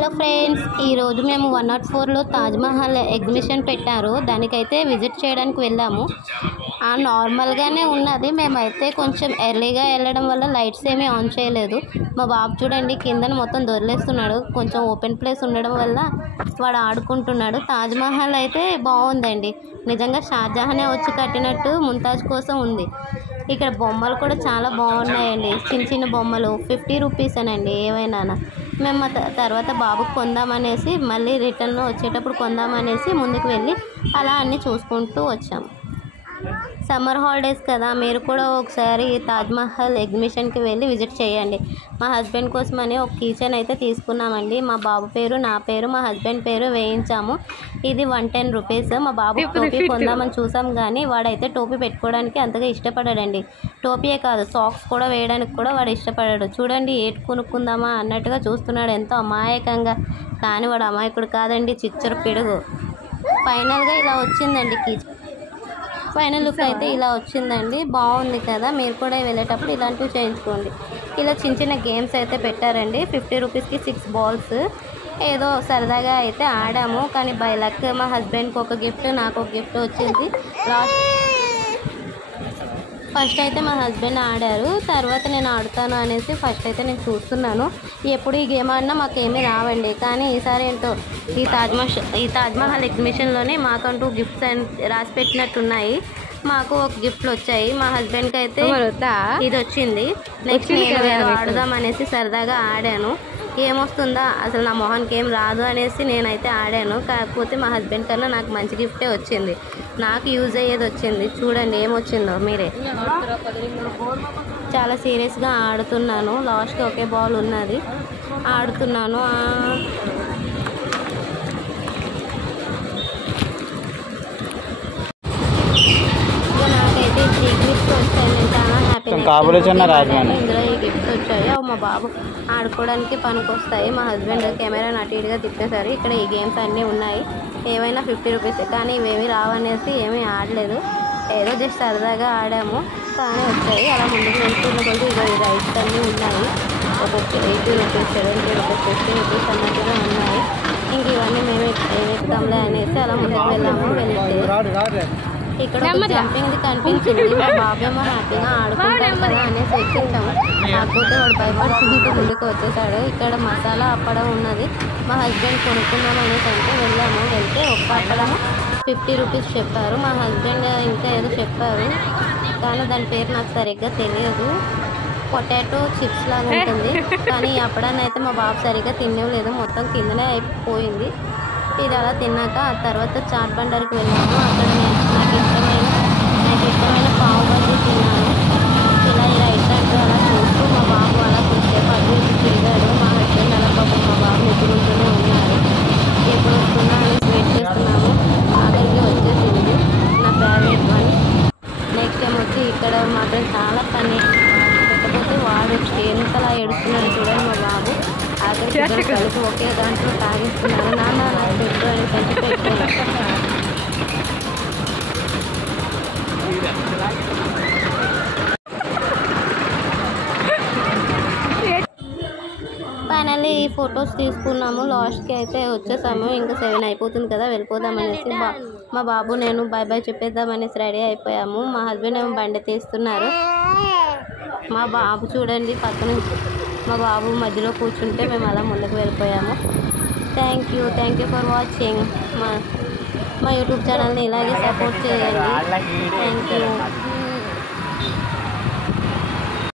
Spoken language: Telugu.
హలో ఫ్రెండ్స్, ఈరోజు మేము 104లో తాజ్మహల్ ఎగ్జిబిషన్ పెట్టారు. దానికైతే విజిట్ చేయడానికి వెళ్ళాము. నార్మల్గానే ఉన్నది. మేమైతే కొంచెం ఎర్లీగా వెళ్ళడం వల్ల లైట్స్ ఏమీ ఆన్ చేయలేదు. మా బాబు చూడండి కిందన మొత్తం దొరిలేస్తున్నాడు. కొంచెం ఓపెన్ ప్లేస్ ఉండడం వల్ల వాడు ఆడుకుంటున్నాడు. తాజ్మహల్ అయితే బాగుందండి. నిజంగా షాజహానే వచ్చి కట్టినట్టు ముంతాజ్ కోసం ఉంది. ఇక్కడ బొమ్మలు కూడా చాలా బాగున్నాయండి. చిన్న చిన్న బొమ్మలు 50 రూపీసేనండి ఏవైనా. మేము తర్వాత బాబుకు కొందామనేసి మళ్ళీ రిటర్న్ వచ్చేటప్పుడు కొందామనేసి ముందుకు వెళ్ళి అలా అన్నీ చూసుకుంటూ వచ్చాము. సమ్మర్ హాలిడేస్ కదా, మీరు కూడా ఒకసారి తాజ్మహల్ ఎగ్జిబిషన్కి వెళ్ళి విజిట్ చేయండి. మా హస్బెండ్ కోసమని ఒక కీచెన్ అయితే తీసుకున్నామండి. మా బాబు పేరు, నా పేరు, మా హస్బెండ్ పేరు వేయించాము. ఇది 110 రూపీస్. మా బాబు టోపీ కొందామని చూసాం కానీ వాడైతే టోపీ పెట్టుకోవడానికి అంతగా ఇష్టపడాడండి. టోపీయే కాదు, సాక్స్ కూడా వేయడానికి కూడా వాడు ఇష్టపడాడు. చూడండి ఏటు కొనుక్కుందామా అన్నట్టుగా చూస్తున్నాడు, ఎంతో అమాయకంగా. కానీ వాడు అమాయకుడు కాదండి, చిచ్చర పిడుగు. ఫైనల్గా ఇలా వచ్చిందండి కీచెన్. ఫైనల్ లుక్ అయితే ఇలా వచ్చిందండి. బాగుంది కదా, మీరు కూడా వెళ్ళేటప్పుడు ఇలాంటివి చేయించుకోండి. ఇలా చిన్న చిన్న గేమ్స్ అయితే పెట్టారండి. 50 రూపీస్కి 6 బాల్స్. ఏదో సరదాగా అయితే ఆడాము. కానీ బై లక్ మా హస్బెండ్కి ఒక గిఫ్ట్, నాకు ఒక గిఫ్ట్ వచ్చింది. ఫస్ట్ అయితే మా హస్బెండ్ ఆడారు, తర్వాత నేను ఆడుతాను అనేసి ఫస్ట్ అయితే నేను చూస్తున్నాను. ఎప్పుడు ఈ గేమ్ ఆడినా మాకేమీ రావండి. కానీ ఈసారి ఏంటో ఈ తాజ్మహల్ ఎగ్జిబిషన్లోనే మాకంటూ గిఫ్ట్స్ రాసి పెట్టినట్టున్నాయి. మాకు ఒక గిఫ్ట్లు వచ్చాయి. మా హస్బెండ్కి అయితే ఇది వచ్చింది. నెక్స్ట్ నేను ఆడుదాం అనేసి సరదాగా ఆడాను. ఏమొస్తుందా అసలు, నా మొహానికి ఏం రాదు అనేసి నేనైతే ఆడాను. కాకపోతే మా హస్బెండ్ కన్నా నాకు మంచి గిఫ్టే వచ్చింది. నాకు యూజ్ అయ్యేది వచ్చింది. చూడండి ఏమొచ్చిందో మీరే. చాలా సీరియస్గా ఆడుతున్నాను. లాస్ట్కి ఒకే బాల్ ఉన్నది, ఆడుతున్నాను. నాకైతే 3 గిఫ్ట్స్ వచ్చాయి. నేను చాలా హ్యాపీగా ఇందులో ఈ గిఫ్ట్స్ వచ్చాయి. మా బాబు ఆడుకోవడానికి పనికొస్తాయి. మా హస్బెండ్ కెమెరా అటు ఇటుగా తిప్పేశారు. ఇక్కడ ఈ గేమ్స్ అన్నీ ఉన్నాయి. ఏవైనా 50 రూపీస్. కానీ ఇవేమీ రావనేసి ఏమీ ఆడలేదు. ఏదో జస్ట్ సరదాగా ఆడాము, కానీ వచ్చాయి. అలా ముందుకు వెళ్తున్న కొద్ది ఇగో ఈ రైట్స్ అన్నీ ఉన్నాయి. ఒక్కొక్క 80 రూపీస్, 70 రూపీస్, 50 రూపీస్ అన్నట్టుగా ఉన్నాయి. ఇంక ఇవన్నీ మేము ఎక్కుతాంలే అనేసి అలా ముందుకు వెళ్ళాము. వెళ్తే ఇక్కడ జంపింగ్ది కనిపించింది. మా బాబేమో హ్యాపీగా ఆడుకుంటాడు కదా అనేసి ఎక్కించాము. కాకపోతే వాడు భయపడుకుంటూ ముందుకు వచ్చేసాడు. ఇక్కడ మసాలా అప్పడం ఉన్నది. మా హస్బెండ్ కొనుక్కుందాం అనేసి అంటే వెళ్ళాము. వెళ్తే ఒక్క అప్పడము 50 రూపీస్ చెప్పారు. మా హస్బెండ్ ఇంకా ఏదో చెప్పారు, కానీ దాని పేరు నాకు సరిగ్గా తెలియదు. పొటాటో చిప్స్ లాగా ఉంటుంది. కానీ ఈ అప్పడాన్ని అయితే మా బాబు సరిగ్గా తినలేదు, మొత్తం కిందనే అయిపోయింది. ఇది అలా తిన్నాక ఆ తర్వాత చాట్ బండర్కి వెళ్ళాము. అక్కడ నాకు ఇష్టమైన పావు బజ్జీ తిన్నాను. ఇలా ఈ రైట్ సైడ్ అలా చూస్తూ మా బాబు అలా కూర్చేపు అటు ఇటు తిరిగాడు. మా హస్బెండ్ అలా పాపం మా బాబు ఎదుగుతూనే ఉన్నారు. ఎప్పుడు వస్తున్నా అనేసి వెయిట్ చేస్తున్నాము. ఆఖరికి వచ్చేసింది నా ఫేవరెట్ వన్. నెక్స్ట్ టైం వచ్చి ఇక్కడ మాత్రం చాలా పని. లేకపోతే వాడు ఎంతలా ఏడుస్తున్నాడు చూడండి మా బాబు. ఆఖరికి కలిపి ఒకే దాంట్లో తాగిస్తున్నారు. నాన్న నాకు పెట్టు అని పెంచి పెట్టాను. ఫైనల్లీ ఈ ఫొటోస్ తీసుకున్నాము. లాస్ట్కి అయితే వచ్చేసాము. ఇంకా 7 అయిపోతుంది కదా, వెళ్ళిపోదామనేసి మా బాబు నేను బాయ్ బాయ్ చెప్పేద్దామనేసి రెడీ అయిపోయాము. మా హస్బెండ్ ఏమో బండి తీస్తున్నారు. మా బాబు చూడండి పక్క నుంచి మా బాబు మధ్యలో కూర్చుంటే మేము అలా ముందుకు వెళ్ళిపోయాము. Thank you for watching. మా యూట్యూబ్ ఛానల్ని ఇలాగే సపోర్ట్ చేయండి. Thank you.